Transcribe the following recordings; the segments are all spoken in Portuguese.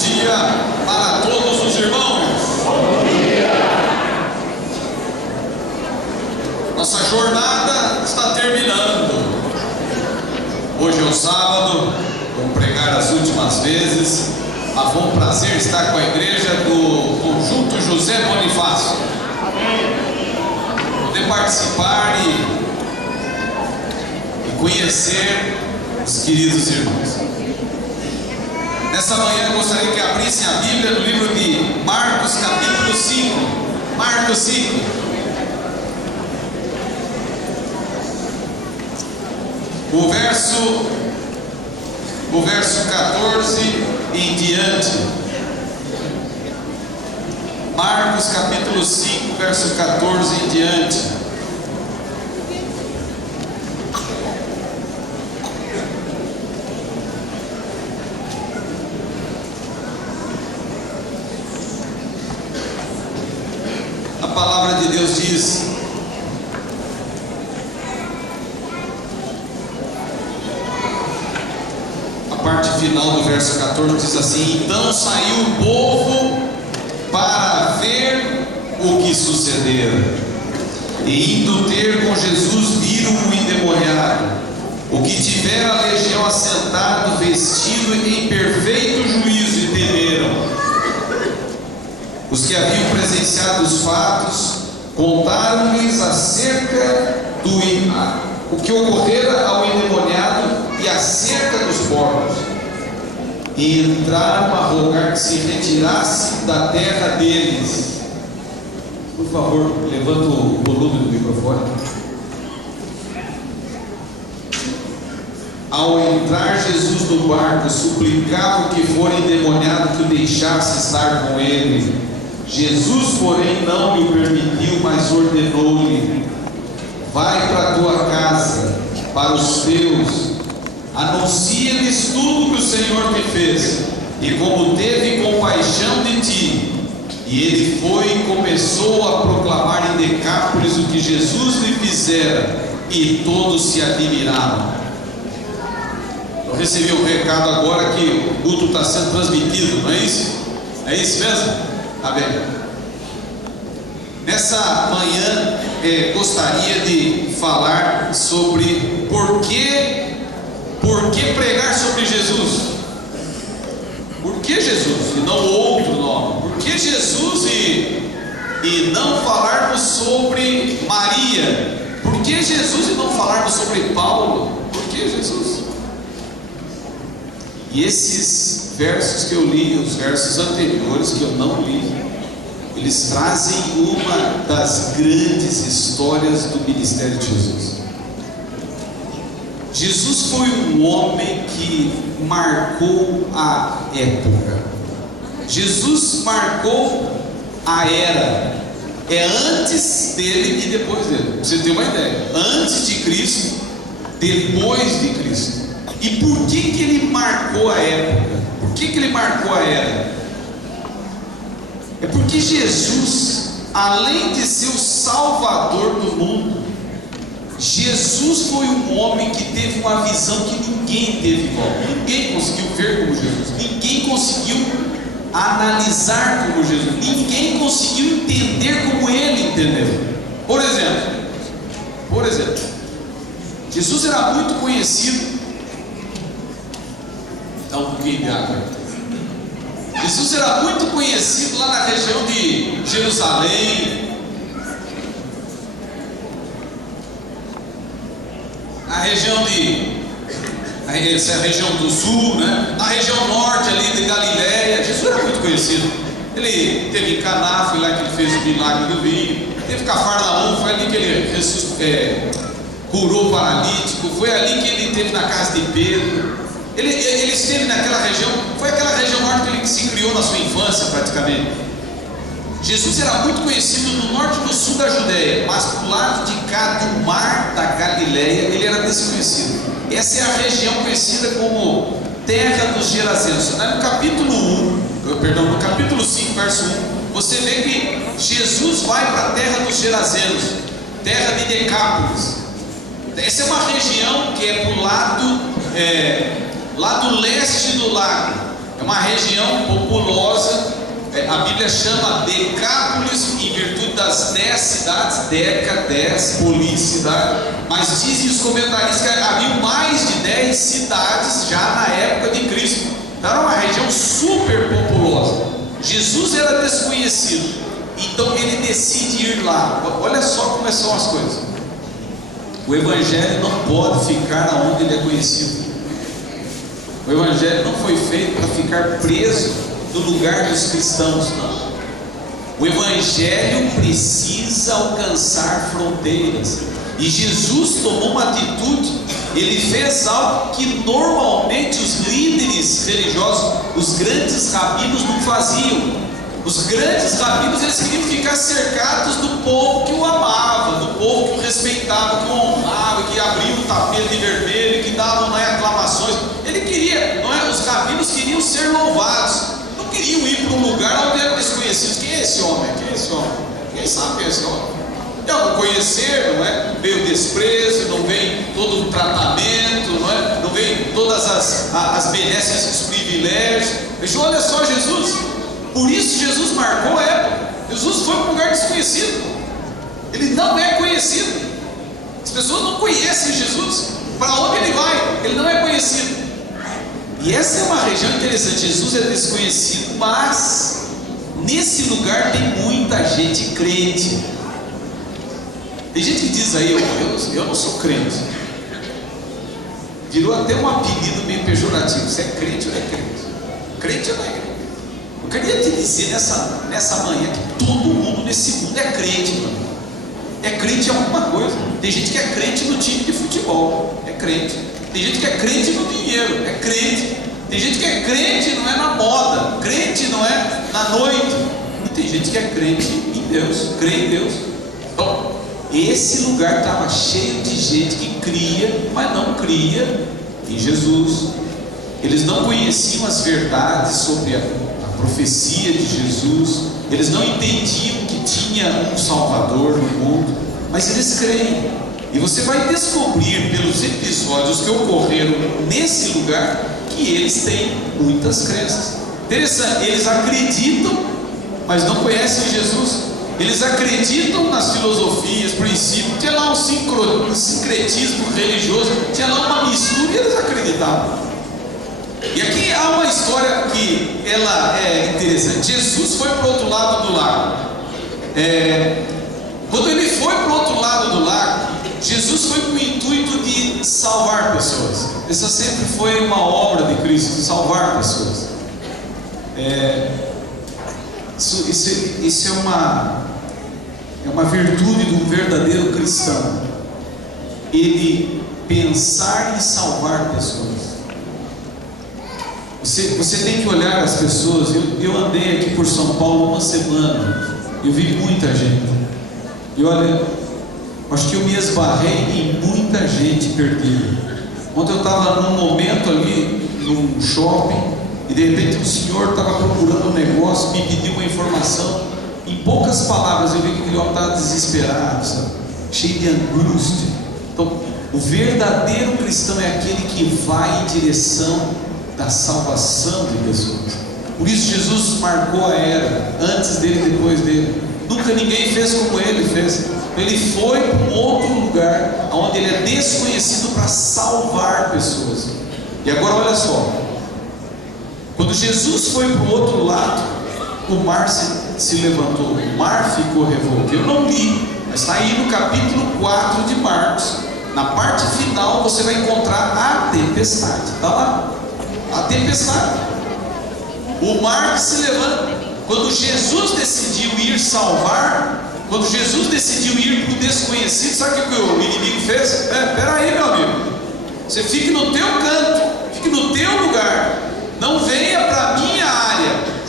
dia para todos os irmãos. Bom dia. Nossa jornada está terminando. Hoje é o sábado, vamos pregar as últimas vezes. Mas foi um prazer estar com a igreja do Conjunto José Bonifácio. Poder participar e conhecer os queridos irmãos. Nessa manhã eu gostaria que abrissem a Bíblia no livro de Marcos, capítulo 5. Marcos 5. O verso 14 em diante. Marcos capítulo 5, verso 14 em diante. A palavra de Deus diz: a parte final do verso 14 diz assim: então saiu o povo para ver o que sucedera, e indo ter com Jesus, viram o endemoniado, o que tivera a legião assentado, vestido em perfeito juízo, e temeram. Os que haviam presenciado os fatos contaram-lhes acerca o que ocorrera ao endemoniado e acerca dos porcos, e entraram a rogar que se retirasse da terra deles. Por favor, levanta o volume do microfone. Ao entrar Jesus no barco, suplicava o que for endemoniado que o deixasse estar com ele. Jesus, porém, não lhe permitiu, mas ordenou-lhe: vai para a tua casa, para os teus, anuncia-lhes tudo que o Senhor te fez, e como teve compaixão de ti. E ele foi e começou a proclamar em Decápolis o que Jesus lhe fizera, e todos se admiravam. Eu recebi um recado agora que o culto está sendo transmitido, não é isso? É isso mesmo? Amém. Nessa manhã gostaria de falar sobre por que pregar sobre Jesus. Por que Jesus e não outro nome? Por que Jesus e não falarmos sobre Maria? Por que Jesus e não falarmos sobre Paulo? Por que Jesus? E esses versos que eu li, os versos anteriores que eu não li, eles trazem uma das grandes histórias do ministério de Jesus. Jesus foi um homem que marcou a época. Jesus marcou a era. É antes dele e depois dele. Pra você ter uma ideia. Antes de Cristo, depois de Cristo. E por que ele marcou a época? Por que ele marcou a era? É porque Jesus, além de ser o Salvador do mundo, Jesus foi um homem que teve uma visão que ninguém teve igual. Ninguém conseguiu ver como Jesus. Ninguém conseguiu analisar como Jesus. Ninguém conseguiu entender como ele entendeu. Por exemplo, Jesus era muito conhecido. Dá um pouquinho de água. Jesus era muito conhecido lá na região de Jerusalém, essa é a região do sul, né? Na região norte ali de Galiléia. Jesus era muito conhecido. Ele teve em Caná, foi lá que ele fez o milagre do vinho. Teve Cafarnaum, foi ali que ele curou o paralítico. Foi ali que ele esteve na casa de Pedro. Ele esteve naquela região, foi aquela região norte que ele se criou na sua infância praticamente. Jesus era muito conhecido no norte e no sul da Judéia, mas do lado de cá do mar da Galiléia ele era desconhecido. Essa é a região conhecida como Terra dos Gerazenos. No capítulo 5, verso 1, você vê que Jesus vai para a Terra dos Gerazenos, terra de Decápolis. Essa é uma região que é para o lado leste do lago. É uma região populosa. A Bíblia chama Decápolis em virtude das 10 cidades. Deca, 10, polis, cidade. Mas dizem os comentaristas que havia mais de 10 cidades já na época de Cristo. Então era uma região super populosa. Jesus era desconhecido, então ele decide ir lá. Olha só como são as coisas. O Evangelho não pode ficar onde ele é conhecido. O Evangelho não foi feito para ficar preso no lugar dos cristãos, não. O Evangelho precisa alcançar fronteiras. E Jesus tomou uma atitude. Ele fez algo que normalmente os líderes religiosos, os grandes rabinos, não faziam. Os grandes rabinos, eles queriam ficar cercados do povo que o amava, do povo que o respeitava, que o honrava, que abria o tapete vermelho, que davam aclamações. Ele queria, não é? Os rabinos queriam ser louvados, não queriam ir para um lugar onde eram desconhecidos. Quem é esse homem? Quem é esse homem? Quem sabe quem é esse homem? Não conhecer, não é? Vem o desprezo, não vem todo o tratamento, não é? Não vem todas as benesses, os privilégios. Mas olha só Jesus. Por isso Jesus marcou a época. Jesus foi para um lugar desconhecido. Ele não é conhecido. As pessoas não conhecem Jesus. Para onde ele vai? Ele não é conhecido. E essa é uma região interessante. Jesus é desconhecido, mas nesse lugar tem muita gente crente. Tem gente que diz aí, eu não sou crente. Virou até um apelido meio pejorativo. Você é crente ou não é crente? Crente ou não é crente? Eu queria te dizer nessa manhã que todo mundo nesse mundo é crente, mano. É crente em alguma coisa. Tem gente que é crente no time de futebol, é crente. Tem gente que é crente no dinheiro, é crente. Tem gente que é crente não é na moda, crente não é na noite. E tem gente que é crente em Deus, crê em Deus. Então, esse lugar estava cheio de gente que cria, mas não cria em Jesus. Eles não conheciam as verdades sobre a profecia de Jesus. Eles não entendiam que tinha um Salvador no mundo, mas eles creem. E você vai descobrir pelos episódios que ocorreram nesse lugar que eles têm muitas crenças. Interessante, eles acreditam, mas não conhecem Jesus. Eles acreditam nas filosofias, princípios. Tinha lá um sincretismo religioso, tinha lá uma mistura e eles acreditavam. E aqui há uma história que ela é interessante. Jesus foi para o outro lado do lago. Quando ele foi para o outro lado do lago, Jesus foi com o intuito de salvar pessoas. Essa sempre foi uma obra de Cristo, salvar pessoas. Isso é uma virtude de um verdadeiro cristão. Ele pensar em salvar pessoas. Você tem que olhar as pessoas. Eu andei aqui por São Paulo uma semana. Eu vi muita gente. E olha, acho que eu me esbarrei em muita gente perdida. Ontem eu estava num momento ali, num shopping, e de repente um senhor estava procurando um negócio, me pediu uma informação. Em poucas palavras eu vi que aquele homem estava desesperado, sabe? Cheio de angústia. Então, o verdadeiro cristão é aquele que vai em direção da salvação de pessoas. Por isso Jesus marcou a era, antes dele e depois dele. Nunca ninguém fez como ele fez. Ele foi para um outro lugar, onde ele é desconhecido, para salvar pessoas. E agora olha só, quando Jesus foi para o outro lado, o mar se levantou, o mar ficou revolto. Eu não li, mas está aí no capítulo 4 de Marcos. Na parte final você vai encontrar a tempestade. Está lá, a tempestade. O mar que se levanta. Quando Jesus decidiu ir salvar, quando Jesus decidiu ir para o desconhecido, sabe o que o inimigo fez? Espera aí, meu amigo, você fique no teu canto, fique no teu lugar, não venha para a minha área.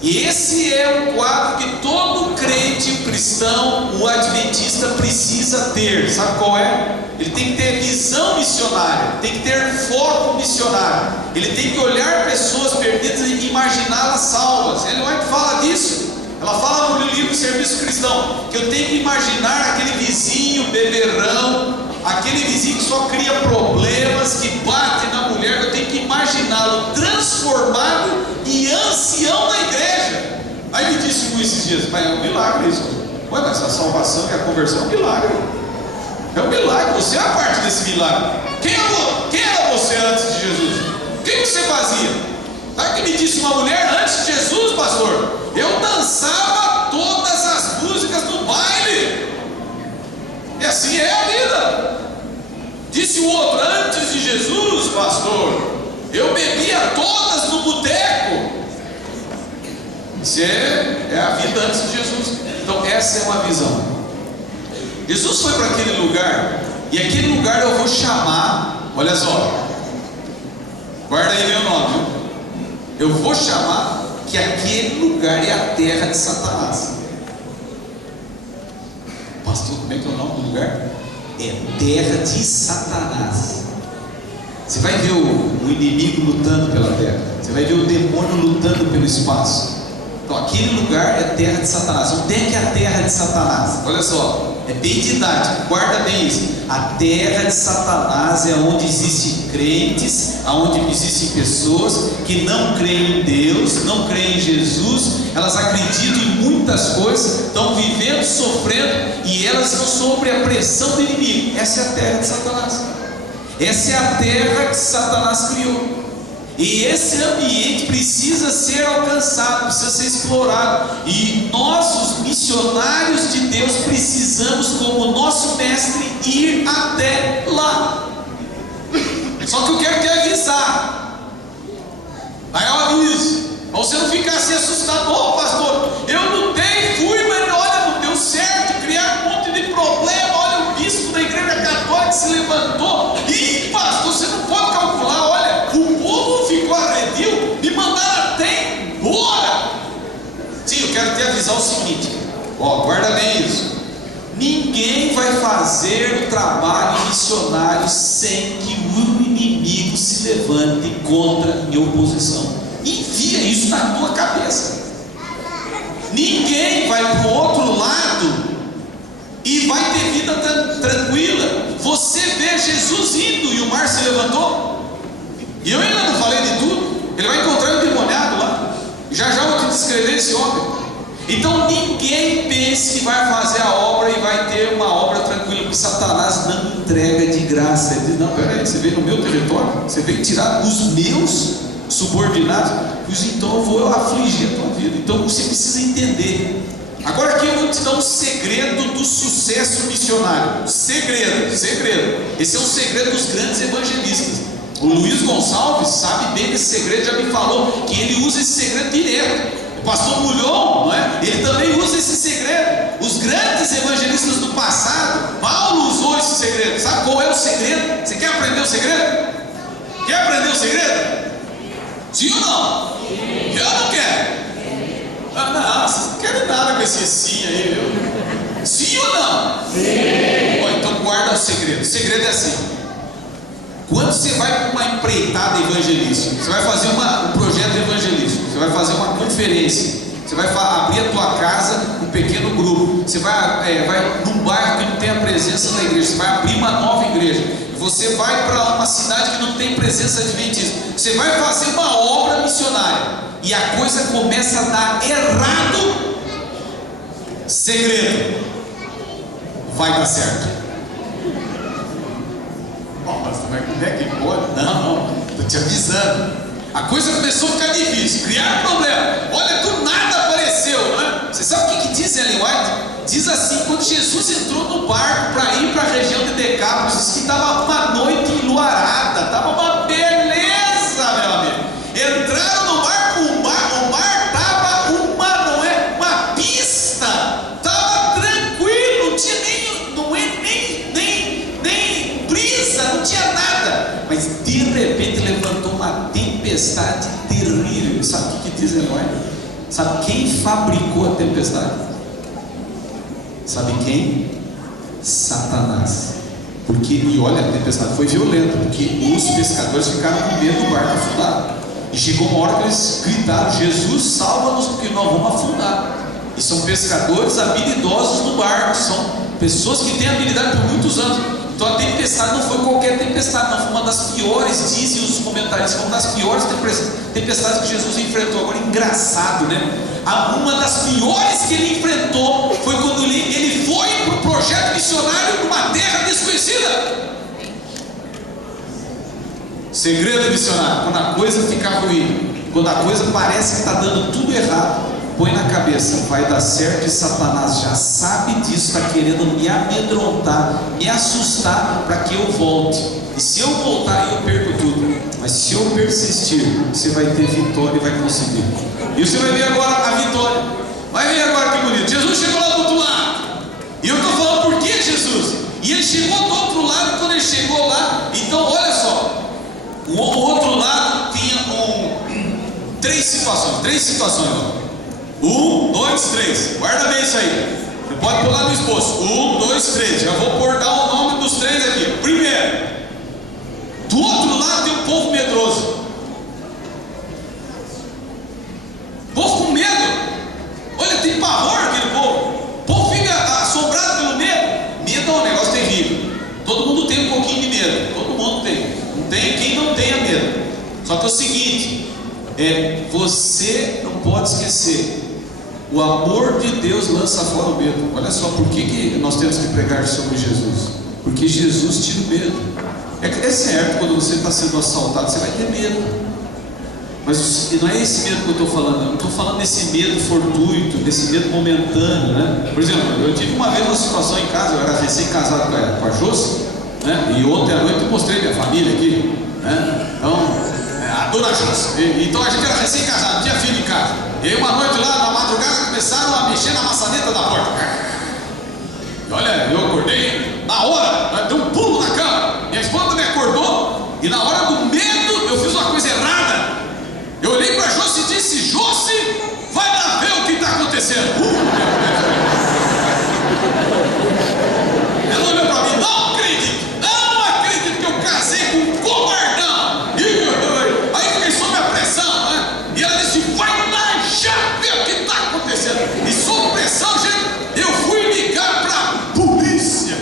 E esse é um quadro que todo crente, o cristão, o adventista precisa ter. Sabe qual é? Ele tem que ter visão missionária, tem que ter foco missionário. Ele tem que olhar pessoas perdidas e imaginá-las salvas. Ele não fala disso. Ela fala no livro Serviço Cristão que eu tenho que imaginar aquele vizinho beberrão aquele vizinho que só cria problemas, que bate na mulher, eu tenho que imaginá-lo transformado e ancião da igreja. Aí me disse um esses dias: mas é um milagre isso. Ué, mas a salvação e a conversão é um milagre. É um milagre, você é a parte desse milagre. Quem era você antes de Jesus? O que você fazia? Sabe o que me disse uma mulher antes de Jesus, pastor? Eu dançava todas as músicas do baile. E assim é a vida. Disse o outro: antes de Jesus, pastor, eu bebia todas no boteco. Isso é a vida antes de Jesus. Então essa é uma visão. Jesus foi para aquele lugar, e aquele lugar eu vou chamar, olha só, guarda aí meu nome, viu? Eu vou chamar que aquele lugar é a terra de Satanás. Pastor, como é que é o nome do lugar? É terra de Satanás. Você vai ver o inimigo lutando pela terra, você vai ver o demônio lutando pelo espaço. Então aquele lugar é a terra de Satanás. Onde é que é a terra de Satanás? Olha só, é bem didático, guarda bem isso. A terra de Satanás é onde existem crentes, onde existem pessoas que não creem em Deus, não creem em Jesus, elas acreditam em muitas coisas, estão vivendo, sofrendo, e elas estão sob a pressão do inimigo. Essa é a terra de Satanás. Essa é a terra que Satanás criou. E esse ambiente precisa ser alcançado, precisa ser explorado. E nós, os missionários de Deus, precisamos, como nosso mestre, ir até lá. Só que eu quero te avisar. Aí eu aviso, para você não ficar assim assustado. Ô pastor, eu lutei, fui, mas olha, não deu certo, criar um monte de problema. Olha, o bispo da igreja católica se levantou. Ih, pastor, você não pode calcular, olha, o povo ficou arredio, me mandaram até embora. Sim, eu quero te avisar o seguinte, ó, guarda bem isso. Ninguém vai fazer o trabalho missionário sem que o inimigo se levante contra em oposição. Enfia isso na tua cabeça. Ninguém vai para o outro lado e vai ter vida tranquila. Você vê Jesus indo e o mar se levantou. E eu ainda não falei de tudo. Ele vai encontrar um endemoniado lá. Já eu vou te descrever esse homem. Então ninguém pense que vai fazer a obra e vai ter uma obra tranquila, porque Satanás não entrega de graça. Ele diz: não, peraí, você veio no meu território, você veio tirar os meus subordinados, pois então eu vou afligir a tua vida. Então você precisa entender. Agora aqui eu vou te dar um segredo do sucesso missionário. Segredo. Esse é o segredo dos grandes evangelistas. O Luiz Gonçalves sabe bem desse segredo, já me falou que ele usa esse segredo direto. O pastor Bulhon, não é? Ele também usa esse segredo. Os grandes evangelistas do passado, Paulo usou esse segredo. Sabe qual é o segredo? Você quer aprender o segredo? Quer aprender o segredo? Sim ou não? Sim. Eu não quero. Ah, não, vocês não querem nada com esse sim aí, viu? Sim ou não? Sim. Bom, então guarda o segredo. O segredo é assim: quando você vai para uma empreitada evangelística, você vai fazer um projeto evangelístico, você vai fazer uma conferência, você vai abrir a tua casa, um pequeno grupo, você vai num bairro que não tem a presença da igreja, você vai abrir uma nova igreja, você vai para uma cidade que não tem presença adventista, você vai fazer uma obra missionária, e a coisa começa a dar errado. Segredo: vai dar certo. Mas como é que pode? Não, estou te avisando. A coisa começou a ficar difícil, criar problema. Olha, do nada apareceu, né? Você sabe o que diz Ellen White? Diz assim: quando Jesus entrou no barco para ir para a região de Decápolis, diz que estava uma noite enluarada, estava uma beleza, meu amigo. Entraram no barco, o mar estava uma pista, estava tranquilo, não tinha nem brisa, não tinha nada, mas de repente levantou uma tempestade terrível. Sabe o que diz Eloy? Sabe quem fabricou a tempestade? Sabe quem? Satanás. E olha, a tempestade foi violenta, porque os pescadores ficaram com medo do barco afundar. E chegou uma hora que eles gritaram: Jesus, salva-nos, porque nós vamos afundar. E são pescadores habilidosos no barco, são pessoas que têm habilidade por muitos anos. Então a tempestade não foi qualquer tempestade, não, foi uma das piores, dizem os comentaristas, uma das piores tempestades que Jesus enfrentou. Agora, engraçado, né? Uma das piores que ele enfrentou foi quando ele foi para o projeto missionário numa terra desconhecida. Segredo missionário: quando a coisa fica ruim, quando a coisa parece que está dando tudo errado, põe na cabeça, vai dar certo, e Satanás já sabe disso, está querendo me amedrontar, me assustar para que eu volte. E se eu voltar, eu perco tudo. Mas se eu persistir, você vai ter vitória e vai conseguir. E você vai ver agora a vitória. Vai ver agora que bonito. Jesus chegou lá do outro lado. E eu estou falando por que Jesus? E ele chegou do outro lado. Quando ele chegou lá, então olha só, o outro lado tinha três situações. 1, 2, 3. Guarda bem isso aí. Você pode pular no esboço. 1, 2, 3. Já vou dar o nome dos três aqui. Primeiro, do outro lado tem um povo medroso. Povo com medo. Olha, tem pavor aquele povo. O povo fica assombrado pelo medo. Medo é um negócio terrível. Todo mundo tem um pouquinho de medo. Todo mundo tem. Não tem quem não tenha medo. Só que é o seguinte: você não pode esquecer, o amor de Deus lança fora o medo. Olha só, por que nós temos que pregar sobre Jesus? Porque Jesus tira o medo. É certo, quando você está sendo assaltado, você vai ter medo. Mas não é esse medo que eu estou falando. Eu não estou falando desse medo fortuito, desse medo momentâneo, né? Por exemplo, eu tive uma vez uma situação em casa. Eu era recém-casado com a Josi, né? E ontem à noite eu mostrei minha família aqui, né? Então, a dona Josi. Então a gente era recém-casado, não tinha filho em casa. E aí uma noite lá, na madrugada, começaram a mexer na maçaneta da porta. E olha, eu acordei, na hora, dei um pulo na cama. Minha esposa me acordou, e na hora do medo, eu fiz uma coisa errada. Eu olhei para a Josi e disse: Josi, vai lá ver o que está acontecendo. Ela olhou para mim: não acredito que eu casei com um covardão. Aí começou minha pressão, né? E ela disse: vai lá já ver o que está acontecendo. E sob pressão, gente, eu fui ligar para a polícia. E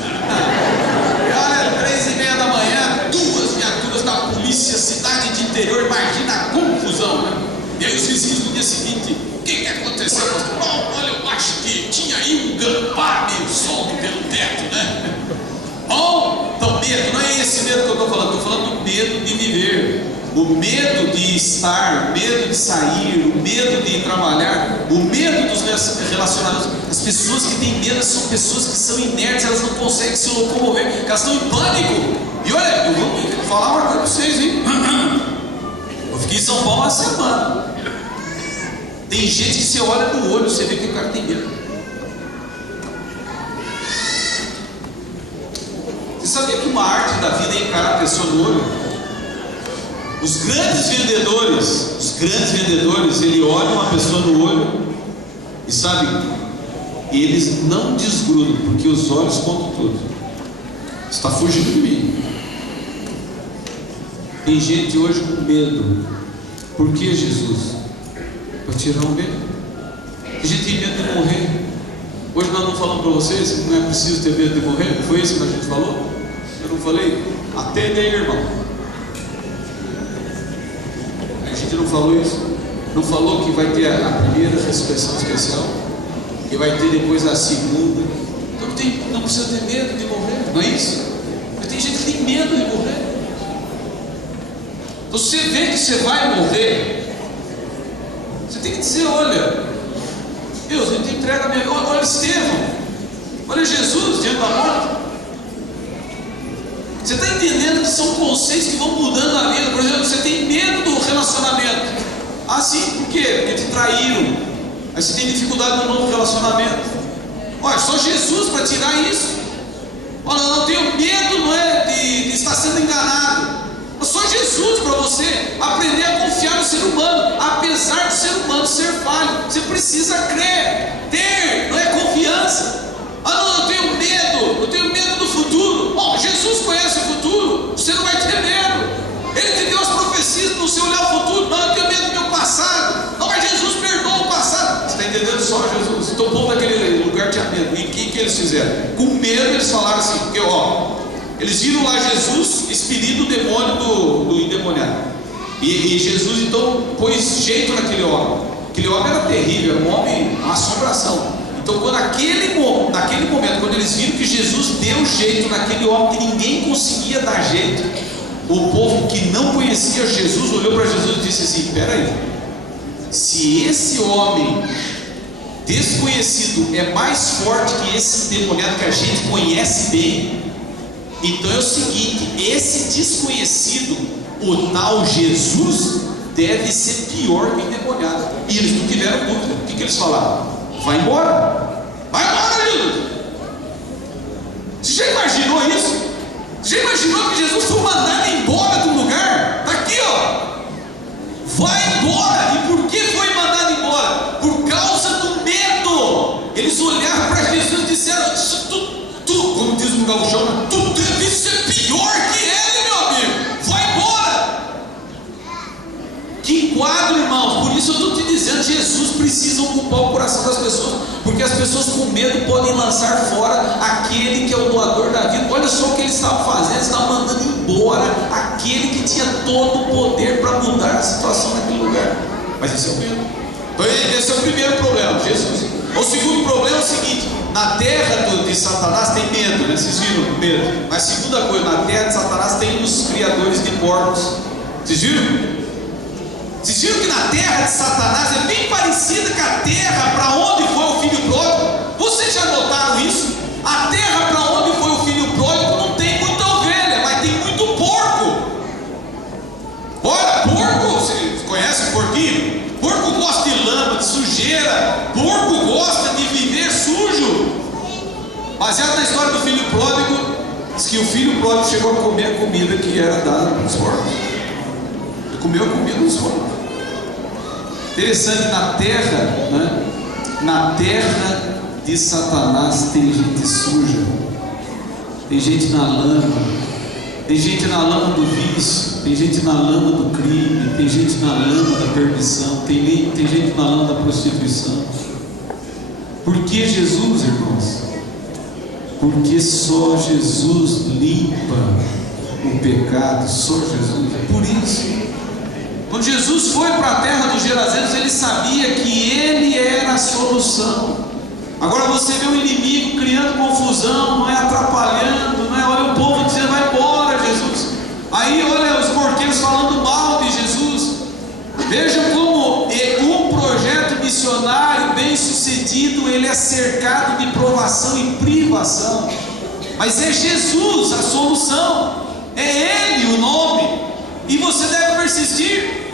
olha, 3h30 da manhã, 2 viaturas da polícia, cidade de interior, imagina a confusão, né? E aí os vizinhos no dia seguinte: o que aconteceu? Olha, eu acho que tinha aí um gambá meio solto pelo teto, né? Bom, então medo, não é esse medo que eu estou falando do medo de viver, o medo de estar, o medo de sair, o medo de trabalhar, o medo dos relacionamentos. As pessoas que têm medo são pessoas que são inertes, elas não conseguem se locomover, elas estão em pânico. E olha, eu vou falar uma coisa para vocês, hein? Eu fiquei em São Paulo uma semana. Tem gente que você olha no olho, você vê que o cara tem medo. Você sabia que uma arte da vida é encarar a pessoa no olho? Os grandes vendedores, ele olha uma pessoa no olho e sabe, eles não desgrudam, porque os olhos contam tudo. Você está fugindo de mim. Tem gente hoje com medo. Por que, Jesus? Para tirar o medo. Tem gente que tem medo de morrer. Hoje nós não falamos para vocês que não é preciso ter medo de morrer. Foi isso que a gente falou? Eu não falei? Atende aí, irmão. A gente não falou isso? Não falou que vai ter a primeira ressurreição especial, que vai ter depois a segunda. Então não precisa ter medo de morrer, não é isso? Mas tem gente que tem medo de morrer. Então você vê que você vai morrer, você tem que dizer: olha, Deus, eu te entrego a minha vida. Olha Estevão, olha Jesus diante da morte. Você está entendendo que são conceitos que vão mudando a vida? Por exemplo, você tem medo do relacionamento. Ah, sim, por quê? Porque te traíram. Aí você tem dificuldade no novo relacionamento. Olha, só Jesus para tirar isso. Olha, eu não tenho medo, não é, de estar sendo enganado. Só Jesus para você aprender a confiar no ser humano. Apesar do ser humano ser falho, você precisa crer, ter, não é confiança. Ah, não, eu tenho medo do futuro. Bom, Jesus conhece o futuro, você não vai ter medo. Ele te deu as profecias para você olhar o futuro. Não, eu tenho medo do meu passado. Não, mas Jesus perdoa o passado. Você está entendendo? Só Jesus. Então o povo daquele lugar tinha medo. E o que eles fizeram? Com medo eles falaram assim: porque Eles viram lá Jesus expelindo o demônio do endemoniado. E Jesus então pôs jeito naquele homem. Aquele homem era terrível, era um homem, uma assombração. Então, naquele momento, quando eles viram que Jesus deu jeito naquele homem que ninguém conseguia dar jeito, o povo que não conhecia Jesus olhou para Jesus e disse assim: espera aí, se esse homem desconhecido é mais forte que esse endemoniado que a gente conhece bem, então é o seguinte, esse desconhecido, o tal Jesus, deve ser pior que o endemoniado. E eles não tiveram dúvida. O que eles falaram? Vai embora, Jesus. Você já imaginou isso? Você já imaginou que Jesus foi mandado embora do lugar? Está aqui, ó. Vai embora. E por que foi mandado embora? Por causa do medo. Eles olharam para Jesus e disseram: tu, como diz no gauchão, tu deve ser pior que ele, meu amigo. Vai embora. Que quadro, irmãos. Por isso eu estou te dizendo, Jesus precisa ocupar o coração das pessoas, porque as pessoas com medo podem lançar fora aquele que é o doador da vida. Olha só o que eles estavam fazendo. Eles estavam mandando embora aquele que tinha todo o poder para mudar a situação naquele lugar. Mas esse é o medo. Então esse é o primeiro problema, Jesus. O segundo problema é o seguinte: na terra de Satanás tem medo, né? Vocês viram? Medo. Mas segunda coisa, na terra de Satanás tem os criadores de porcos. Vocês viram? Vocês viram que na terra de Satanás é bem parecida com a terra para onde foi o filho pródigo? Vocês já notaram isso? A terra para onde foi o filho pródigo não tem muita ovelha, mas tem muito porco. Olha, porco, você conhece o porquinho? Porco gosta de lama, de sujeira. Porco gosta de viver sujo. Baseado na história do filho pródigo, diz que o filho pródigo chegou a comer a comida que era dada para os porcos. Ele comeu a comida dos porcos. Interessante, na terra, né? Na terra de Satanás tem gente suja, tem gente na lama, tem gente na lama do vício, tem gente na lama do crime, tem gente na lama da perdição, tem gente na lama da prostituição. Por que Jesus, irmãos? Porque só Jesus limpa o pecado, só Jesus. É por isso. Quando Jesus foi para a terra dos Gerazenos, ele sabia que ele era a solução. Agora você vê o inimigo criando confusão, não é atrapalhando, não é? Olha o povo dizendo: vai embora, Jesus. Aí olha os porqueiros falando mal de Jesus. Vejam como um projeto missionário bem sucedido, ele é cercado de provação e privação. Mas é Jesus a solução, é Ele o nome, e você deve persistir.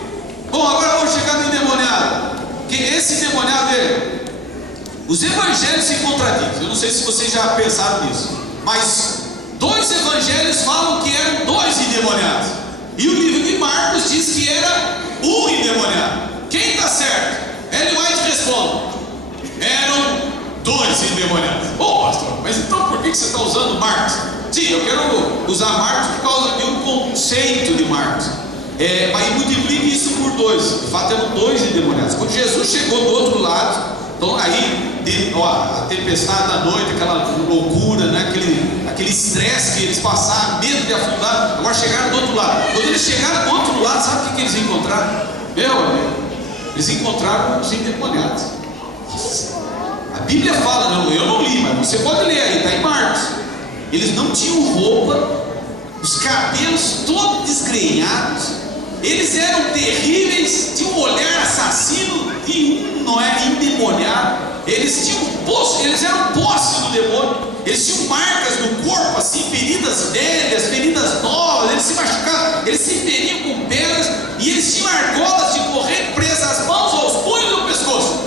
Bom, agora vamos chegar no endemoniado. Que esse endemoniado os evangelhos se contradizem. Eu não sei se vocês já pensaram nisso, mas 2 evangelhos falam que eram 2 endemoniados, e o livro de Marcos diz que era um endemoniado. Quem está certo? Ellen White responde: eram 2 endemoniados. Pastor, mas então por que você está usando Marcos? Sim, eu quero usar Marcos por causa de um conceito de Marcos. Mas multiplique isso por 2. De fato eram 2 endemoniados. Quando Jesus chegou do outro lado, então aí a tempestade da noite, aquela loucura, né? aquele estresse que eles passaram, medo de afundar. Agora chegaram do outro lado. Quando eles chegaram do outro lado, sabe o que eles encontraram? Meu amigo, eles encontraram os endemoniados. A Bíblia fala, não, eu não li, mas você pode ler aí, está em Marcos. Eles não tinham roupa, os cabelos todos desgrenhados, eles eram terríveis, tinham um olhar assassino de não é endemoniado. Eles eram posses do demônio. Eles tinham marcas no corpo, assim, feridas velhas, feridas novas. Eles se machucavam, eles se feriam com pedras, e eles tinham argolas de correr presas às mãos, aos punhos e ao pescoço.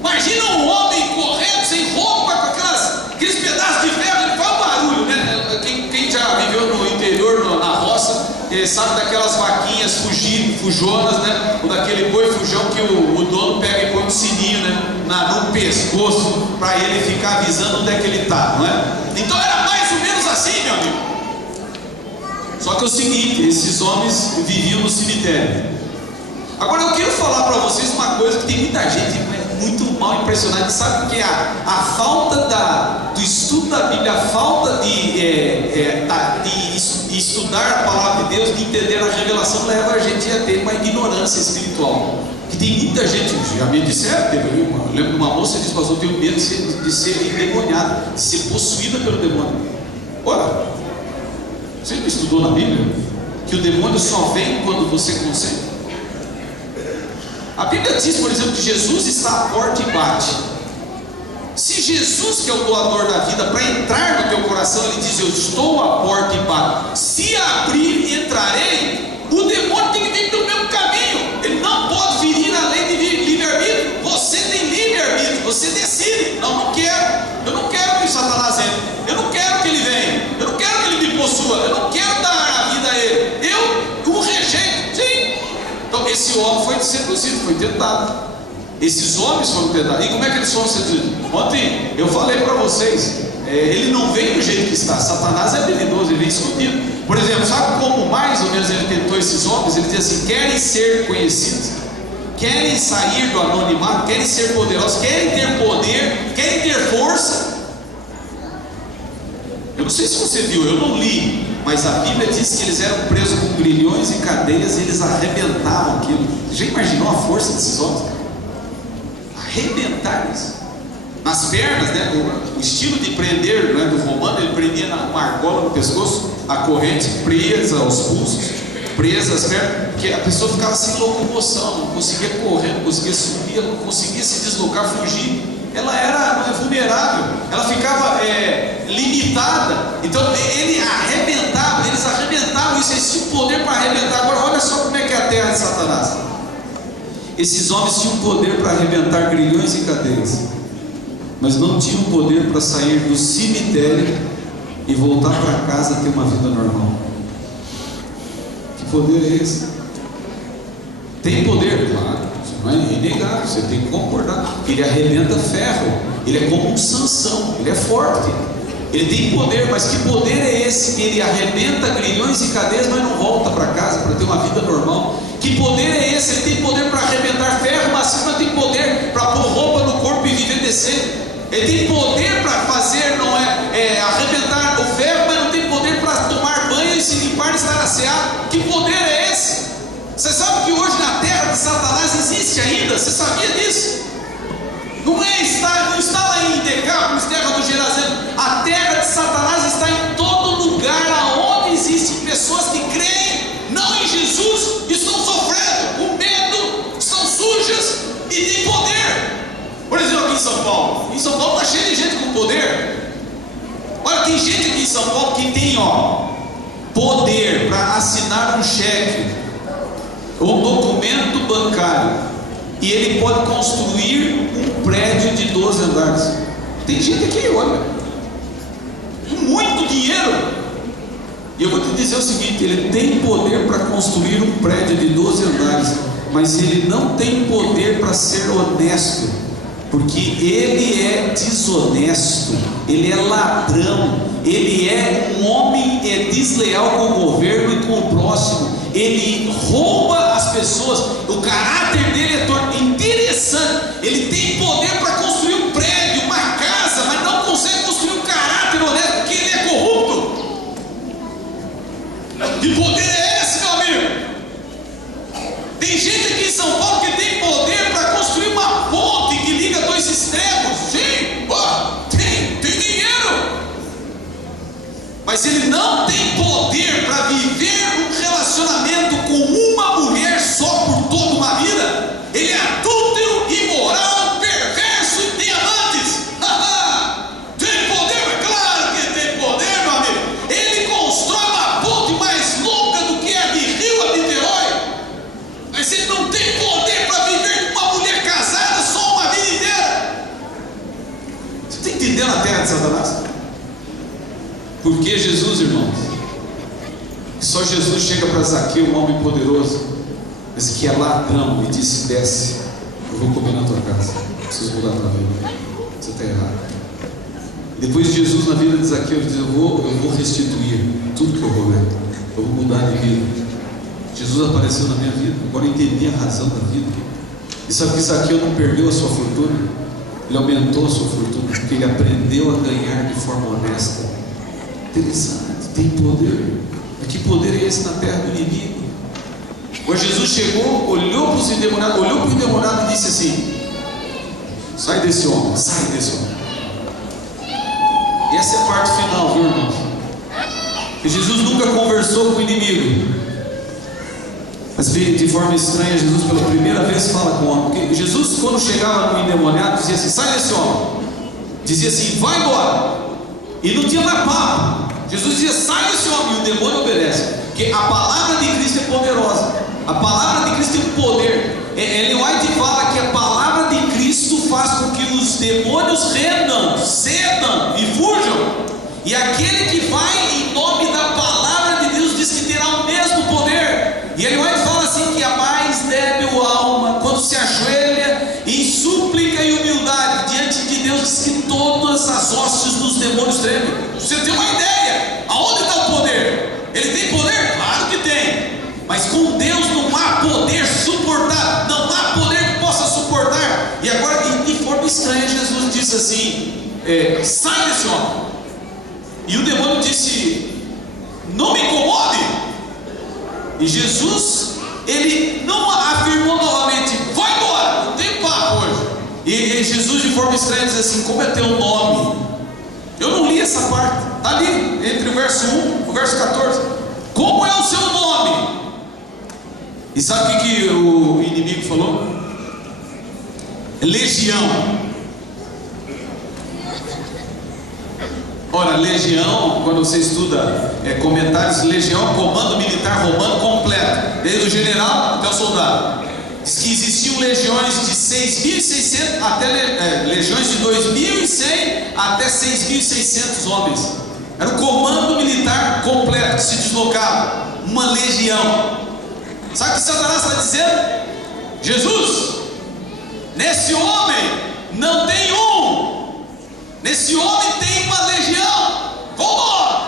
Imagina um homem correndo sem roupa, com aqueles pedaços de ferro. Ele faz um barulho, né? Quem já viveu no interior, na roça, sabe daquelas vaquinhas fujonas, né? Ou daquele boi fujão que o dono pega e põe um sininho, né? No pescoço, para ele ficar avisando onde é que ele está, não é? Então era mais ou menos assim, meu amigo. Só que é o seguinte: esses homens viviam no cemitério. Agora eu quero falar para vocês uma coisa que tem muita gente, muito mal impressionado. Sabe o que é a falta do estudo da Bíblia, a falta de estudar a palavra de Deus, de entender a revelação, leva a gente a ter uma ignorância espiritual. Que tem muita gente, já me disseram, eu lembro de uma moça que disse: pastor, eu tenho medo de ser endemoniada, de ser possuída pelo demônio. Ora, você não estudou na Bíblia que o demônio só vem quando você consente? A Bíblia diz, por exemplo, que Jesus está à porta e bate. Se Jesus, que é o doador da vida, para entrar no teu coração, ele diz: eu estou à porta e bato, se abrir, entrarei. O demônio tem que vir pelo mesmo caminho. Ele não pode ferir a lei de livre-arbítrio. Você tem livre-arbítrio, você decide. Não quero. Eu não quero que o Satanás entre. Eu não quero que ele venha. Eu não quero que ele me possua. Eu não quero dar a vida a ele. Eu o rejeito. Sim. Então esse homem foi seduzido, foi tentado. Esses homens foram tentados. E como é que eles foram seduzidos? Ontem eu falei para vocês, ele não vem do jeito que está. Satanás é habilidoso, ele vem escondido. Por exemplo, sabe como mais ou menos ele tentou esses homens? Ele diz assim: querem ser conhecidos, querem sair do anonimato, querem ser poderosos, querem ter poder, querem ter força. Eu não sei se você viu, eu não li, mas a Bíblia diz que eles eram presos com grilhões e cadeias e eles arrebentavam aquilo. Já imaginou a força desses homens? Arrebentar isso nas pernas, né? O estilo de prender, né, do romano, ele prendia uma argola no pescoço, a corrente presa aos pulsos, presa às pernas, porque a pessoa ficava sem locomoção, não conseguia correr, não conseguia subir, não conseguia se deslocar, fugir. Ela era vulnerável, ela ficava limitada. Então ele arrebentava, eles arrebentavam isso, eles tinham poder para arrebentar. Agora olha só como é que é a terra de Satanás. Esses homens tinham poder para arrebentar grilhões e cadeias, mas não tinham poder para sair do cemitério e voltar para casa ter uma vida normal. Que poder é esse? Tem poder, claro, isso não é inegável, você tem que concordar. Ele arrebenta ferro, ele é como um Sansão, ele é forte, ele tem poder, mas que poder é esse? Ele arrebenta grilhões e cadeias, mas não volta para casa para ter uma vida normal. Que poder é esse? Ele tem poder para arrebentar ferro, mas não tem poder para pôr roupa no corpo e viver decente. Ele tem poder para fazer, não arrebentar o ferro, mas não tem poder para tomar banho e se limpar e estar asseado. Que poder é esse? Você sabe que hoje na terra de Satanás existe ainda? Você sabia disso? Não está lá em Decápolis, terra do Gerazeno. A terra de Satanás está em todo lugar aonde existem pessoas que creem não em Jesus, estão sofrendo com medo, estão sujas e têm poder. Por exemplo, aqui em São Paulo está cheio de gente com poder. Olha, tem gente aqui em São Paulo que tem poder para assinar um cheque, um documento bancário, e ele pode construir um prédio de 12 andares. Tem gente aqui, olha, muito dinheiro. E eu vou te dizer o seguinte: ele tem poder para construir um prédio de 12 andares, mas ele não tem poder para ser honesto, porque ele é desonesto, ele é ladrão, ele é um homem desleal com o governo e com o próximo, ele rouba as pessoas. O caráter dele é interessante. Ele tem poder para construir um prédio, uma casa, mas não consegue construir um caráter honesto, porque ele é corrupto. Que poder é esse, meu amigo? Tem gente aqui em São Paulo que tem poder para construir uma ponte que liga dois extremos. Sim, tem dinheiro, mas ele não tem poder para viver um relacionamento com uma mulher só por toda uma vida. Ele é adúltero, imoral, perverso e tem amantes. Tem poder? É claro que tem poder, meu amigo. Ele constrói uma ponte mais longa do que a de Rio a Niterói, mas ele não tem poder para viver com uma mulher casada só uma vida inteira. Você está entendendo a terra de Satanás? Porque Jesus, irmãos, só Jesus chega para Zaqueu, um homem poderoso, mas que é ladrão, e disse: desce, eu vou comer na tua casa, preciso mudar a tua vida, você está errado. Depois de Jesus na vida de Zaqueu, ele diz: eu vou restituir tudo que eu roubei, eu vou mudar de vida. Jesus apareceu na minha vida, agora eu entendi a razão da vida. E E sabe que Zaqueu não perdeu a sua fortuna? Ele aumentou a sua fortuna, porque ele aprendeu a ganhar de forma honesta. Interessante, tem poder. Mas que poder é esse na terra do inimigo? Quando Jesus chegou, olhou para os endemoniados, olhou para o endemoniado e disse assim: sai desse homem, sai desse homem. E essa é a parte final, viu, irmãos? Que Jesus nunca conversou com o inimigo, mas de forma estranha, Jesus pela primeira vez fala com o homem. Porque Jesus, quando chegava no endemoniado, dizia assim: sai desse homem. Dizia assim: vai embora. E não tinha mais papo. Jesus dizia: sai desse homem. E o demônio obedece. Porque a palavra de Cristo é poderosa. A palavra de Cristo tem um poder. Ellen White fala que a palavra de Cristo faz com que os demônios rendam, cedam e fujam. E aquele que vai em nome da palavra de Deus diz que terá o mesmo poder. E Ellen White fala assim que a mais débil alma, quando se ajoelha em súplica e humildade diante de Deus, diz que todas as hostes dos demônios tremem. Você tem uma ideia? Aonde está o poder? Ele tem poder? Claro que tem. Mas com Deus não há poder suportar, não há poder que possa suportar. E agora, de forma estranha, Jesus disse assim: sai desse homem. E o demônio disse: não me incomode. E Jesus, ele não afirmou novamente: vai embora, não tem papo hoje. E Jesus, de forma estranha, diz assim: como é teu nome? Eu não li essa parte, está ali entre o verso 1 e o verso 14. Como é o seu nome? E sabe o que o inimigo falou? Legião. Ora, legião, quando você estuda comentários, legião é um comando militar romano completo, desde o general até o soldado. Diz que existiam legiões de 6.600 até legiões de 2.100 até 6.600 homens. Era um comando militar completo que se deslocava, uma legião. Sabe o que Satanás está dizendo? Jesus, nesse homem não tem um, nesse homem tem uma legião. Vamos!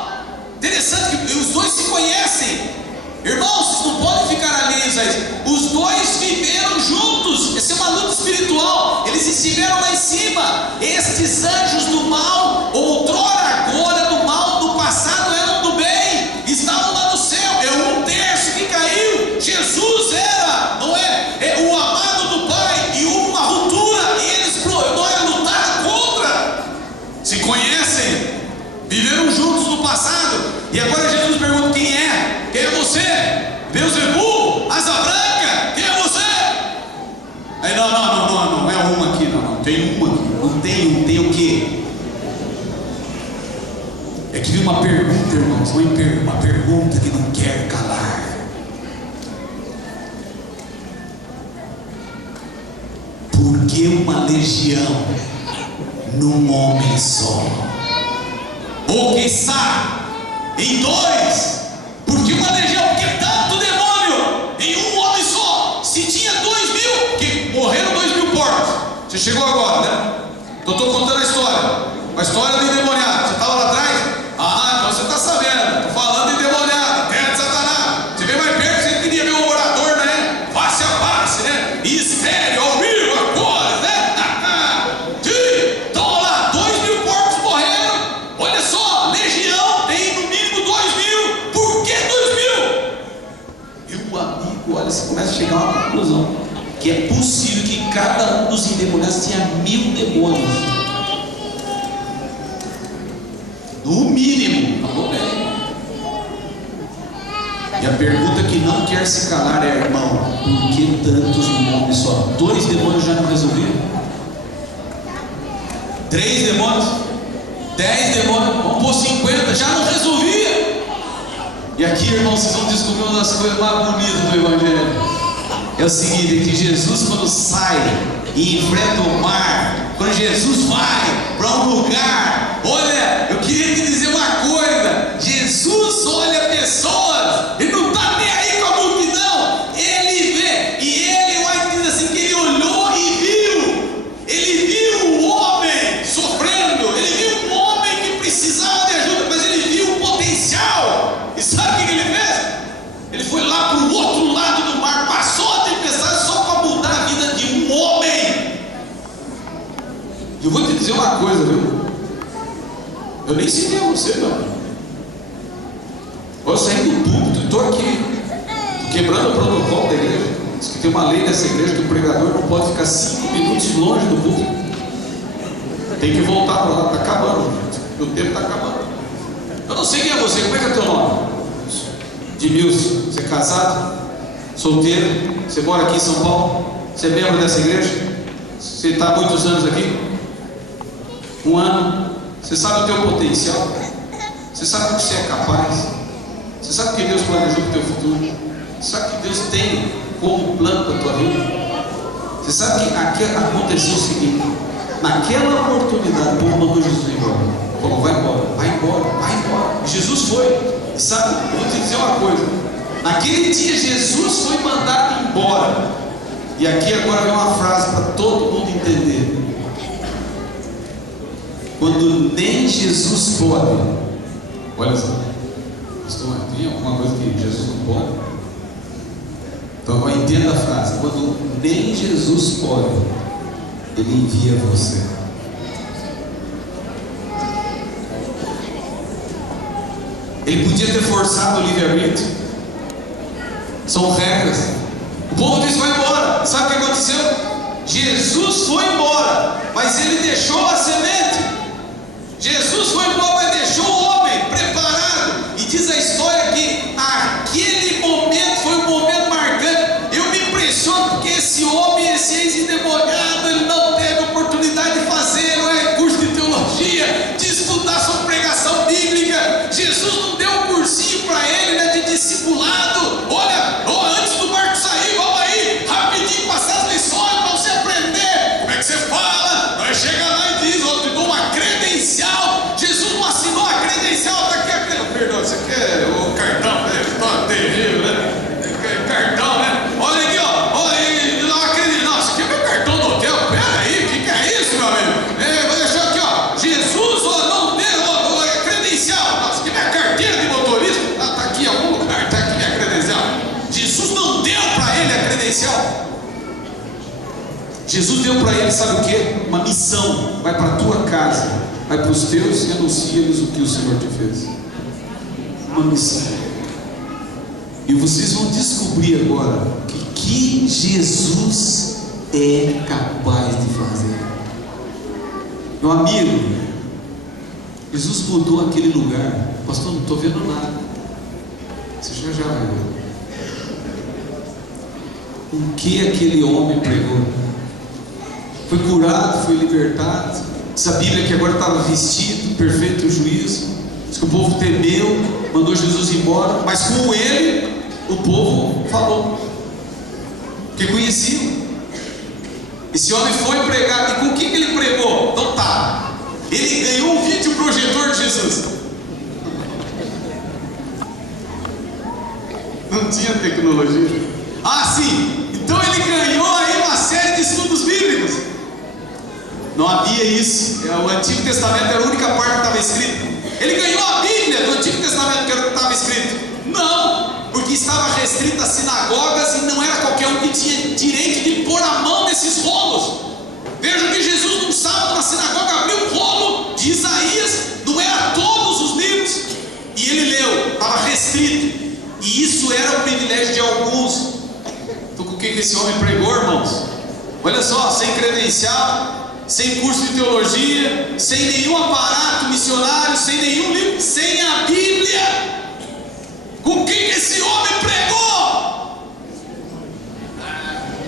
Interessante que os dois se conhecem. Irmãos, vocês não podem ficar alheios a isso. Os dois viveram juntos. Essa é uma luta espiritual. Eles estiveram lá em cima. Estes anjos do mal, outrora, agora do mal, do passado eram do bem, estavam lá no céu. É um terço que caiu. Jesus era, não é o amado do Pai, e uma ruptura, e eles lutaram contra. Se conhecem, viveram juntos no passado. E agora Jesus pergunta: quem é? Quem é você? Beelzebul? Asa branca? Quem é você? Aí não é uma aqui, não. Tem uma aqui. Não tem o quê? É que vem uma pergunta, irmãos, uma pergunta que não quer calar. Por que uma legião num homem só? Ou quiçá em dois? Porque uma legião, porque tanto demônio em um homem só? Se tinha 2.000, que morreram 2.000 porcos. Você chegou agora, né? Eu estou contando a história do endemoniado. Você estava lá atrás? Ah, então você está sabendo. Estou falando de endemoniado, terra de Satanás. Você vem mais perto, você queria ver um orador, né? Face a face, né? Estéreo, ao vivo, a cores, né? Então lá, 2.000 porcos morreram. Olha só, legião tem no mínimo 2.000. Por que 2.000? E o amigo, olha, você começa a chegar a uma conclusão: que é possível que cada um dos endemoniados tinha 1.000 demônios. No mínimo. Falou bem. E a pergunta que não quer se calar é: irmão, por que tantos num homem só? 2 demônios já não resolviam? 3 demônios? 10 demônios? Vamos pôr 50, já não resolvia. E aqui, irmão, vocês vão descobrir uma das coisas mais bonitas do Evangelho. É o seguinte: que Jesus, quando sai e enfrenta o mar, quando Jesus vai para um lugar, olha, eu queria te dizer uma coisa: Jesus olha pessoas, ele não está nem aí com a multidão, ele vê, e ele vai dizer assim, que ele olhou e viu o homem sofrendo, ele viu um homem que precisava de ajuda, mas ele viu o potencial. E sabe o que ele fez? Ele foi lá para o outro lado do mar, passou a tempestade só para mudar a vida de um Eu vou te dizer uma coisa, viu? Eu nem sei quem é você, meu amigo. Eu saí do púlpito e estou aqui, quebrando o protocolo da igreja. Diz que tem uma lei nessa igreja que o pregador não pode ficar 5 minutos longe do púlpito. Tem que voltar para lá, está acabando, gente. O tempo está acabando. Eu não sei quem é você, como é que é teu nome? Edmilson. Você é casado? Solteiro? Você mora aqui em São Paulo? Você é membro dessa igreja? Você está há muitos anos aqui? 1 ano? Você sabe o teu potencial? Você sabe o que você é capaz? Você sabe o que Deus planejou para o teu futuro? Você sabe que Deus tem como plano para a tua vida? Você sabe que aqui aconteceu o seguinte: naquela oportunidade o povo mandou Jesus embora. Falou, vai embora, vai embora, vai embora. E Jesus foi. E sabe, eu vou te dizer uma coisa: naquele dia Jesus foi mandado embora. E aqui agora vem uma frase para todo mundo entender. Quando nem Jesus pode, olha só, pastor, tem alguma coisa que Jesus não pode? Então agora entenda a frase: quando nem Jesus pode, Ele envia você. Ele podia ter forçado o livre-arbítrio. São regras. O povo disse, vai embora. Sabe o que aconteceu? Jesus foi embora, mas ele deixou a semente. Jesus foi embora, mas deixou o homem preparado. E diz a história que aquele momento foi um momento marcante. Eu me impressiono porque esse homem, esse ex-endemoniado, ele não teve oportunidade de fazer curso de teologia, de estudar sobre pregação bíblica. Jesus não deu um cursinho para ele, né, de discipulado. Olha, antes do barco sair, vamos aí, rapidinho passar as lições para você aprender. Como é que você fala? Vai chegar lá e diz, te dou uma credencial. Jesus não assinou a credencial, tá aqui a credencial. Perdão, você quer o cartão? Tá terrível, né? Cartão, né? Olha aqui, ó. Olha aí, não acredito. Não, isso aqui é meu cartão do hotel. Pera aí, o que é isso, meu amigo? Vou deixar aqui, ó. Jesus, não deu credencial. Nossa, aqui é minha carteira de motorista. Tá aqui em algum lugar, tá aqui minha credencial. Jesus não deu para ele a credencial. Jesus deu para ele, sabe o que? Uma missão. Vai para a tua casa, vai para os teus e anuncia-lhes o que o Senhor te fez. Uma missão. E vocês vão descobrir agora que Jesus é capaz de fazer. Meu amigo, Jesus mudou aquele lugar. Pastor, não estou vendo nada. Você já vai ver. O que aquele homem pregou? Foi curado, foi libertado. Essa Bíblia que agora estava vestido, perfeito juízo. Diz que o povo temeu, mandou Jesus embora, mas com ele o povo falou, porque conhecia. Esse homem foi pregar, e com o que ele pregou? Então tá, ele ganhou um vídeo projetor de Jesus. Não tinha tecnologia. Ah, sim, então ele ganhou aí uma série de estudos bíblicos. Não havia isso. O Antigo Testamento era a única parte que estava escrito. Ele ganhou a Bíblia do Antigo Testamento que estava escrito? Não, porque estava restrito às sinagogas e não era qualquer um que tinha direito de pôr a mão nesses rolos. Veja que Jesus num sábado na sinagoga abriu o rolo de Isaías, não era todos os livros, e ele leu, estava restrito, e isso era o privilégio de alguns. Então com o que esse homem pregou, irmãos? Olha só, sem credencial, sem curso de teologia, sem nenhum aparato missionário, sem nenhum livro, sem a Bíblia. Com que esse homem pregou?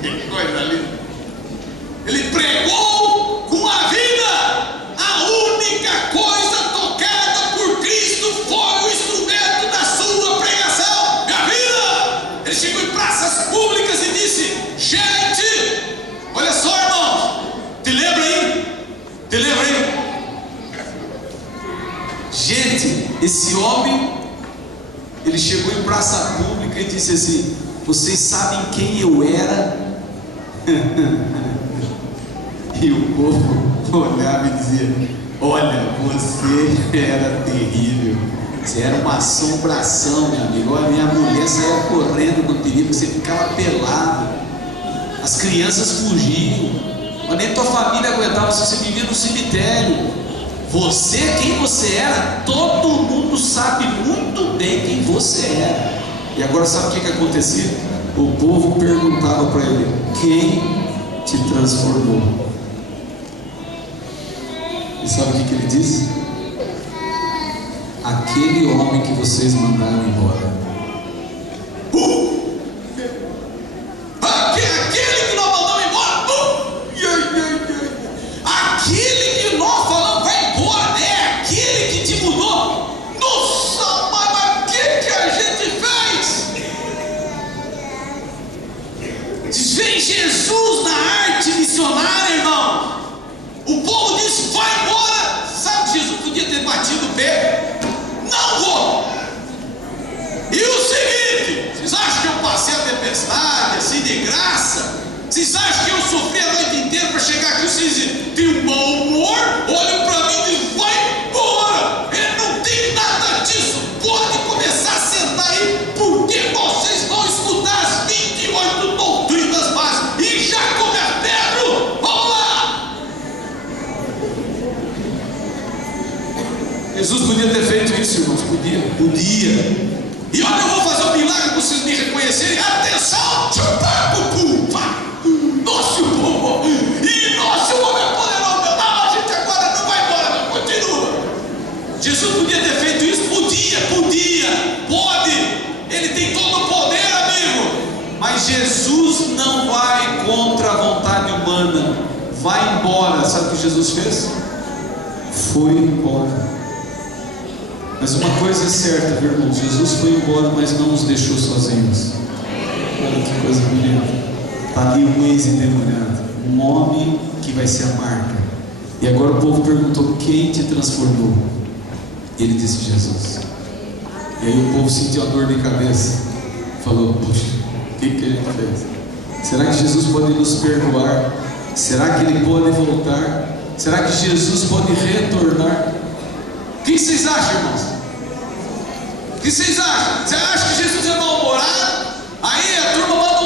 Que coisa linda. Ele pregou com a vida. A única coisa tocada por Cristo foi o instrumento da sua pregação, a vida. Ele chegou em praças públicas e disse, gente, olha só, irmãos, te lembra aí? Te lembra aí? Gente, esse homem, ele chegou em praça pública e disse assim, vocês sabem quem eu era? E o povo olhava e dizia, olha, você era terrível, você era uma assombração, meu amigo. Olha, minha mulher saía correndo quando pedia, você ficava pelado, as crianças fugiam. mas nem tua família aguentava, você vivia no cemitério. Você, quem você era, todo mundo sabe muito bem quem você era. E agora sabe o que acontecia? O povo perguntava para ele: quem te transformou? E sabe o que ele disse? Aquele homem que vocês mandaram embora. Aquele que nós mandamos embora. Aquele que nós falamos vai embora. É aquele que te mudou. Nossa, mas o que a gente fez? Diz: vem Jesus na arte missionária, irmão. O povo disse: vai embora. Sabe que Jesus podia ter batido o pé? Não vou. E o seguinte: vocês acham que eu passei a tempestade assim de graça? Vocês acham que eu sofri a noite inteira para chegar aqui? Vocês têm um mau humor? Olham para mim e dizem: vai embora. Ele não tem nada disso. Pode começar a sentar aí, porque vocês vão escutar as 28 doutrinas básicas. E já começa, Pedro, vamos lá. Jesus podia ter feito isso, irmãos. Podia. E olha, eu vou fazer um milagre para vocês me reconhecerem. Atenção! Nosso povo! E nosso povo é poderoso! Não, a gente agora não vai embora, não, continua. Jesus podia ter feito isso? Podia, pode. Ele tem todo o poder, amigo. Mas Jesus não vai contra a vontade humana. Vai embora. Sabe o que Jesus fez? Foi embora. Mas uma coisa é certa, meu irmão: Jesus foi embora, mas não nos deixou sozinhos. Olha que coisa bonita. Está ali um ex-endemoniado, um homem que vai ser a marca. E agora o povo perguntou: quem te transformou? Ele disse: Jesus. E aí o povo sentiu a dor de cabeça. Falou: puxa, o que a gente fez? Será que Jesus pode nos perdoar? Será que Ele pode voltar? Será que Jesus pode retornar? O que vocês acham, irmãos? O que vocês acham? Você acha que Jesus é mal-humorado? Aí a turma manda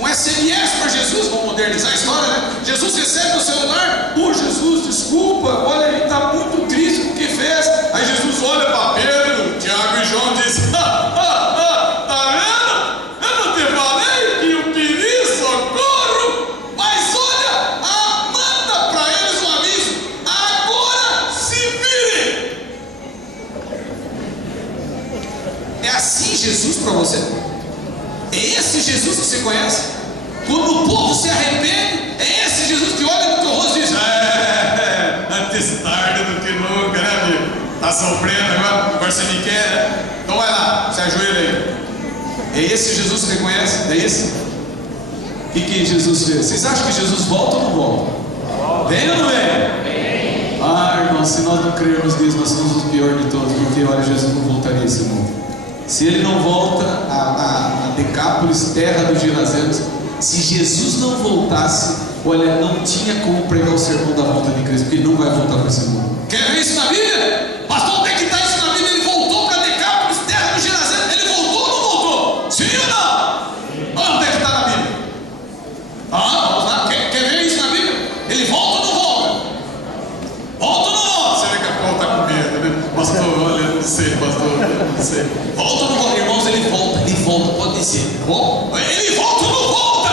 um SMS para Jesus. Vamos modernizar a história, né? Jesus recebe no celular: Jesus, desculpa, olha, ele está muito triste com o que fez. Aí Jesus olha para Pedro, Tiago e João e diz: tá vendo? Eu não te falei que eu pedi socorro? Mas olha, manda para eles um aviso: agora se virem. É assim Jesus para você? É esse Jesus que você conhece? Quando o povo se arrepende, é esse Jesus que olha no teu rosto e diz: antes tarde do que nunca, né, amigo? Tá sofrendo agora você me quer, né? Então vai lá, se ajoelha aí. É esse Jesus que você conhece? É esse? O que Jesus fez? Vocês acham que Jesus volta ou não volta? Vem ou não vem? Irmão, se nós não crermos nisso, nós somos os piores de todos, porque olha, Jesus não voltaria a esse mundo. Se ele não volta a Decápolis, terra dos Gerazenos, se Jesus não voltasse, olha, não tinha como pregar o sermão da volta de Cristo, porque ele não vai voltar para esse mundo. Quer ver isso na Bíblia? Pastor, onde é que está isso na Bíblia? Ele voltou para Decápolis, terra dos Gerazenos. Ele voltou ou não voltou? Sim ou não? Onde é que está na Bíblia? Vamos lá. Quer ver isso na Bíblia? Ele volta ou não volta? Volta ou não volta? Você vê que a Paulo está com medo, né? Pastor, olha, não sei, pastor, não sei. Volta ou não volta? Irmãos, ele volta, pode dizer. Ele volta ou não volta?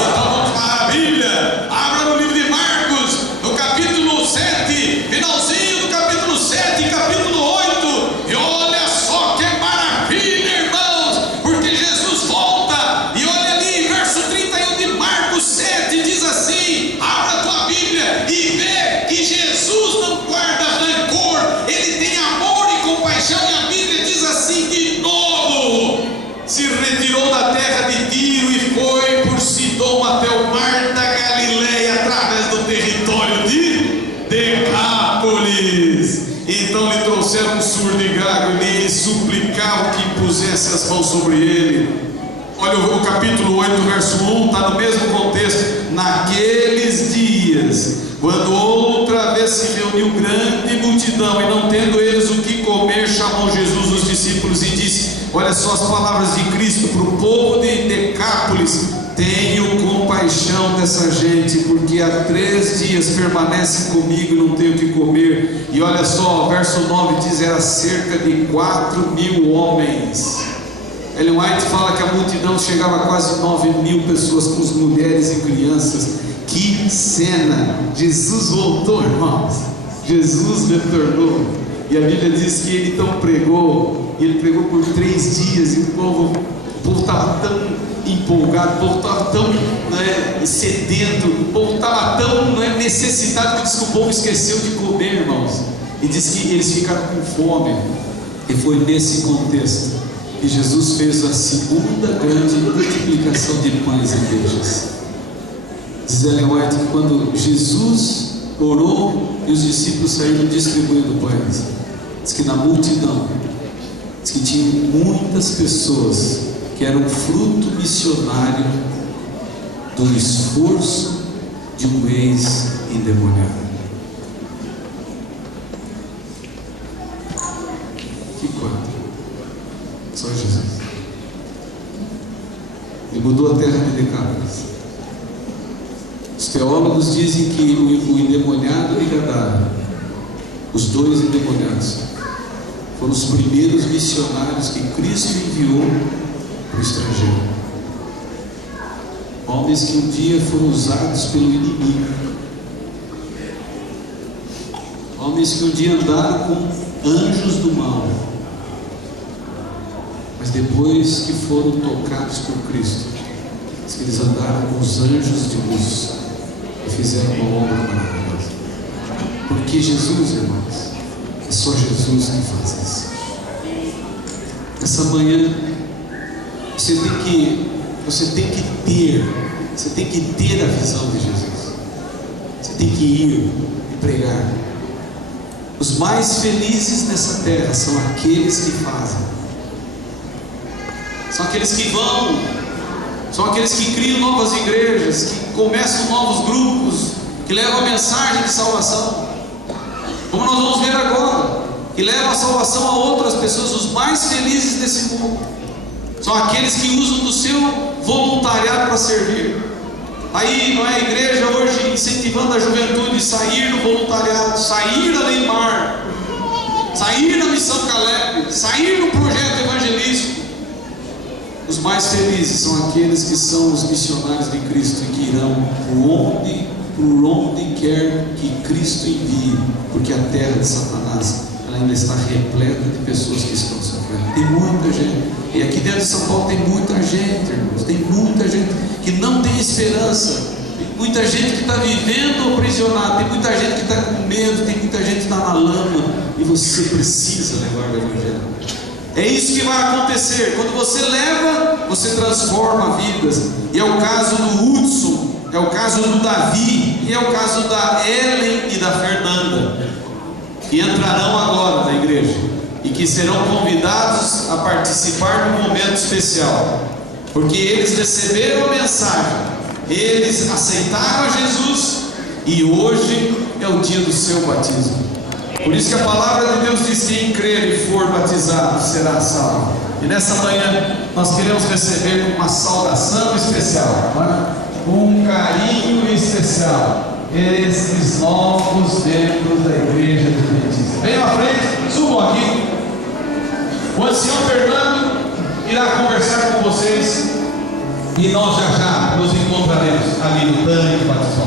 Então vamos para a Bíblia. Abra no livro de Marcos, no capítulo 7, finalzinho do capítulo 7, capítulo 8. E olha só que maravilha, irmãos, porque Jesus volta. E olha ali, verso 31 de Marcos 7, diz assim: abra a tua Bíblia e vê que Jesus não guarda rancor, ele tem amor e compaixão. E a Bíblia diz assim de novo: se retirou da terra de Tiro e foi por Sidom até o mar da Galileia, através do território de Decápolis. Então lhe trouxeram um surdo e gago e lhe suplicavam que pusesse as mãos sobre ele. Olha o capítulo 8, verso 1, está no mesmo contexto. Naqueles dias, quando outra vez se reuniu grande multidão, e não tendo eles o que comer, chamou Jesus os discípulos e disse: olha só as palavras de Cristo para o povo de Decápolis: tenho compaixão compaixão dessa gente, porque há 3 dias permanecem comigo e não tenho o que comer. E olha só, verso 9 diz: era cerca de 4.000 homens. Ellen White fala que a multidão chegava a quase 9.000 pessoas, com as mulheres e crianças. Que cena! Jesus voltou, irmãos. Jesus retornou. E a Bíblia diz que ele então pregou. E ele pregou por 3 dias. E o povo estava tão empolgado, o povo estava tão sedento, o povo estava tão necessitado, que diz que o povo esqueceu de comer, irmãos. E diz que eles ficaram com fome. E foi nesse contexto que Jesus fez a segunda grande multiplicação de pães e peixes. Diz Ellen White que quando Jesus orou e os discípulos saíram distribuindo pães, diz que na multidão, diz que tinha muitas pessoas que eram fruto missionário do esforço de um ex-endemoniado. Que quadro! Só Jesus. Ele mudou a terra de Decápolis. Os teólogos dizem que o endemoniado e Gadara, os 2 endemoniados, foram os primeiros missionários que Cristo enviou para o estrangeiro. Homens que um dia foram usados pelo inimigo, homens que um dia andaram com anjos do mal, mas depois que foram tocados por Cristo, diz que eles andaram com os anjos de luz e fizeram uma obra maravilhosa. Porque Jesus, irmãos, é só Jesus que faz isso. Essa manhã você tem que ter a visão de Jesus. Você tem que ir e pregar. Os mais felizes nessa terra são aqueles que fazem, são aqueles que vão, são aqueles que criam novas igrejas, que começam novos grupos, que levam a mensagem de salvação, como nós vamos ver agora, que levam a salvação a outras pessoas. Os mais felizes desse mundo são aqueles que usam do seu voluntariado para servir. Aí, não é, a igreja hoje incentivando a juventude a sair no voluntariado, sair da Neymar, sair da Missão Caleb, sair no projeto evangelístico. Os mais felizes são aqueles que são os missionários de Cristo e que irão por onde quer que Cristo envie, porque a terra de Satanás ela ainda está repleta de pessoas que estão sofrendo. Tem muita gente, e aqui dentro de São Paulo tem muita gente, irmãos, tem muita gente que não tem esperança, tem muita gente que está vivendo aprisionado, tem muita gente que está com medo, tem muita gente que está na lama, e você precisa levar o Evangelho. É isso que vai acontecer. Quando você leva, você transforma vidas. E é o caso do Hudson, é o caso do Davi, e é o caso da Ellen e da Fernanda, que entrarão agora na igreja e que serão convidados a participar de um momento especial, porque eles receberam a mensagem, eles aceitaram Jesus, e hoje é o dia do seu batismo. Por isso que a palavra de Deus diz: quem crer e for batizado será salvo. E nessa manhã nós queremos receber uma saudação especial, um carinho especial, esses novos membros da igreja adventista. Venham à frente, subam aqui. O ancião Fernando irá conversar com vocês, e nós já nos encontraremos ali no tanque batismal.